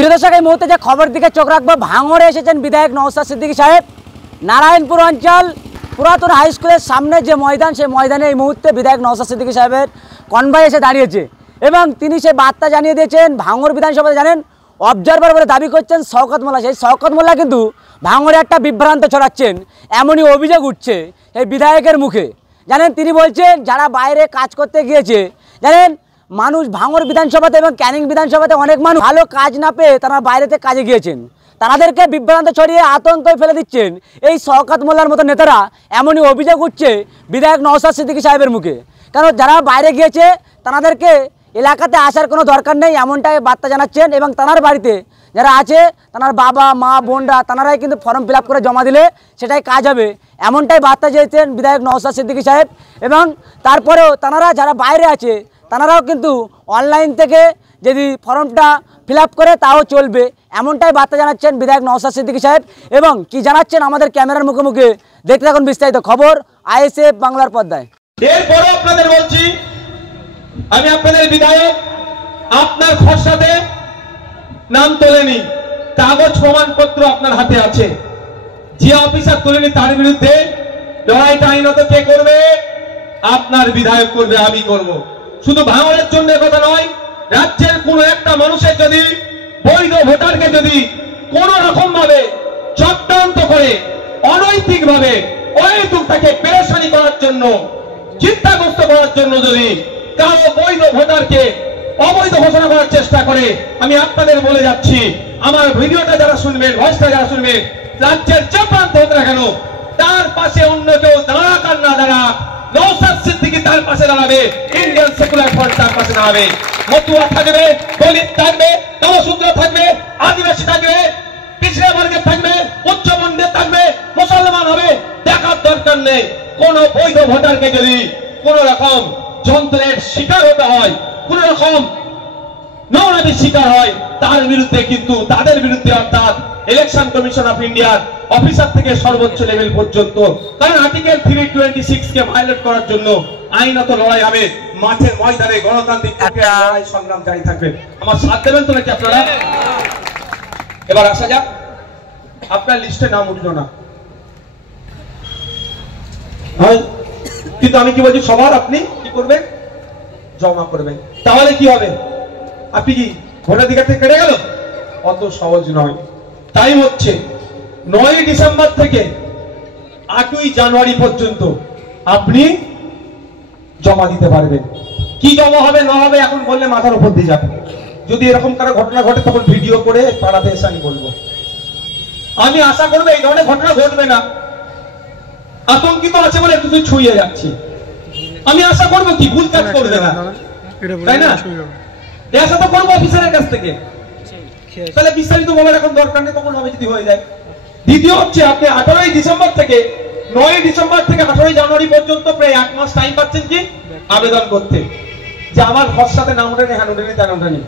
প্রিয় দর্শক, এই মুহূর্তে যে খবর দিকে চোখ রাখবো, ভাঙড়ে এসেছেন বিধায়ক নওশাদ সিদ্দিকী সাহেব। নারায়ণপুর অঞ্চল পুরাতন হাই স্কুলের সামনে যে ময়দান, সেই ময়দানে এই মুহূর্তে বিধায়ক নওশাদ সিদ্দিকী সাহেবের কনভয় এসে দাঁড়িয়েছে এবং তিনি সে বার্তা জানিয়ে দিয়েছেন। ভাঙড় বিধানসভাতে জানেন অবজারভার বলে দাবি করছেন শওকত মোল্লা। সেই শওকত মোল্লা কিন্তু ভাঙড়ে একটা বিভ্রান্ত ছড়াচ্ছেন, এমনই অভিযোগ উঠছে এই বিধায়কের মুখে। জানেন তিনি বলছেন যারা বাইরে কাজ করতে গিয়েছে, জানেন মানুষ ভাঙড় বিধানসভাতে এবং ক্যানিং বিধানসভাতে অনেক মানুষ ভালো কাজ না পেয়ে তারা বাইরেতে কাজে গিয়েছেন, তাদেরকে বিভ্রান্ত ছড়িয়ে আতঙ্কে ফেলে দিচ্ছেন এই শওকত মোল্লার মতো নেতারা। এমনই অভিযোগ উঠছে বিধায়ক নওশাদ সিদ্দিকী সাহেবের মুখে। কারণ যারা বাইরে গিয়েছে তাদেরকে এলাকাতে আসার কোনো দরকার নেই, এমনটাই বার্তা জানাচ্ছেন। এবং তার বাড়িতে যারা আছে তার বাবা মা বোনরা, তারাই কিন্তু ফর্ম ফিল আপ করে জমা দিলে সেটাই কাজ হবে, এমনটাই বার্তা দিয়েছেন বিধায়ক নওশাদ সিদ্দিকী সাহেব। এবং তারপরেও তারা যারা বাইরে আছে তারাও কিন্তু অনলাইন থেকে যদি ফর্মটা ফিল আপ করে তাও চলবে, এমনটাই বার্তা জানাচ্ছেন বিধায়ক নওশাদ সিদ্দিকী সাহেব। এবং কি জানাচ্ছেন আমাদের ক্যামেরার মুখে মুখে দেখতে থাকুন বিস্তারিত খবর ISF বাংলার পর্দায়। এরপরও আপনাদের বলছি, আমি আপনাদের বিধায়ক, আপনার খসড়াতে নাম তোলেনি, কাগজ প্রমাণপত্র আপনার হাতে আছে। যে অফিসার তোলেনি তার বিরুদ্ধে লড়াইটা আইনত কে করবে? আপনার বিধায়ক করবে, আমি করব। শুধু ভাঙড়ের জন্য কথা নয়, রাজ্যের কোন একটা মানুষের যদি বৈধ ভোটারকে যদি কোন রকম ভাবে চক্রান্ত করে অনৈতিক ভাবে অহেতুক তাকে পেরেশানি করার জন্য, চিন্তাগ্রস্ত করার জন্য যদি কারো বৈধ ভোটারকে অবৈধ ঘোষণা করার চেষ্টা করে, আমি আপনাদের বলে যাচ্ছি, আমার ভিডিওটা যারা শুনবেন, ভয়েসটা যারা শুনবেন, রাজ্যের যে প্রান্ত হোক না কেন, তার পাশে অন্য কেউ দাঁড়াক আর না দাঁড়াক, নওশাদ সিদ্দিকী তার পাশে দাঁড়াবে, ইন্ডিয়ান সেকুলার ফ্রন্ট তার পাশে দাঁড়াবে। মতুয়া থাকবে, দলিত থাকবে, নবশূদ্র থাকবে, আদিবাসী থাকবে, পিছড়া বর্গের থাকবে, উচ্চবর্ণের থাকবে, মুসলমান হবে, দেখার দরকার নেই। কোন বৈধ ভোটারকে যদি কোন রকম যন্ত্রের শিকার হতে হয়, কোন রকম নৌরানির শিকার হয়, তার বিরুদ্ধে কিন্তু তাদের বিরুদ্ধে অর্থাৎ ইলেকশন কমিশন অফ ইন্ডিয়ার অফিসার থেকে সর্বোচ্চ লেভেল পর্যন্ত, কারণ আর্টিকেল 326 কে ভায়োলেট করার জন্য আইনত লড়াই হবে, মাঠের ময়দানে গণতান্ত্রিক লড়াই সংগ্রাম জারি থাকবে। আমার সাথ দেবেন তো নাকি আপনারা? এবার আসা যাক, আপনার লিস্টে নাম উঠল না, কিন্তু আমি কি বলছি, সবার আপনি কি করবেন? জমা করবেন। তাহলে কি হবে? আপনি কি ভোটাধিকার থেকে কেটে গেল? অত সহজ নয়। টাইম হচ্ছে 9 ডিসেম্বর থেকে 8ই জানুয়ারি পর্যন্ত আপনি জমা দিতে পারবেন। কি জমা হবে না হবে এখন বললে মাথার উপর দিয়ে যাবে। যদি এরকম কারো ঘটনা ঘটে তখন ভিডিও করে পাড়াতে এসে আমি বলবো। আমি আশা করবো এই ধরনের ঘটনা ঘটবে না। আতঙ্কিত আছে বলে একটু ছুঁয়ে যাচ্ছি। আমি আশা করবো কি ভুল কাজ করবে না, তাই না? আশা তো করবো অফিসারের কাছ থেকে। তাহলে বিস্তারিত বলার এখন দরকার নেই, তখন হবে যদি হয়ে যায়। দ্বিতীয় হচ্ছে, আপনি 18ই ডিসেম্বর থেকে 9 ডিসেম্বর থেকে 18ই জানুয়ারি পর্যন্ত প্রায় 1 মাস টাইম পাচ্ছেন কি আবেদন করতে, যে আমার খসড়াতে নাম ওঠেনি, হ্যাঁ ওঠেনি, তেন ওঠেনি।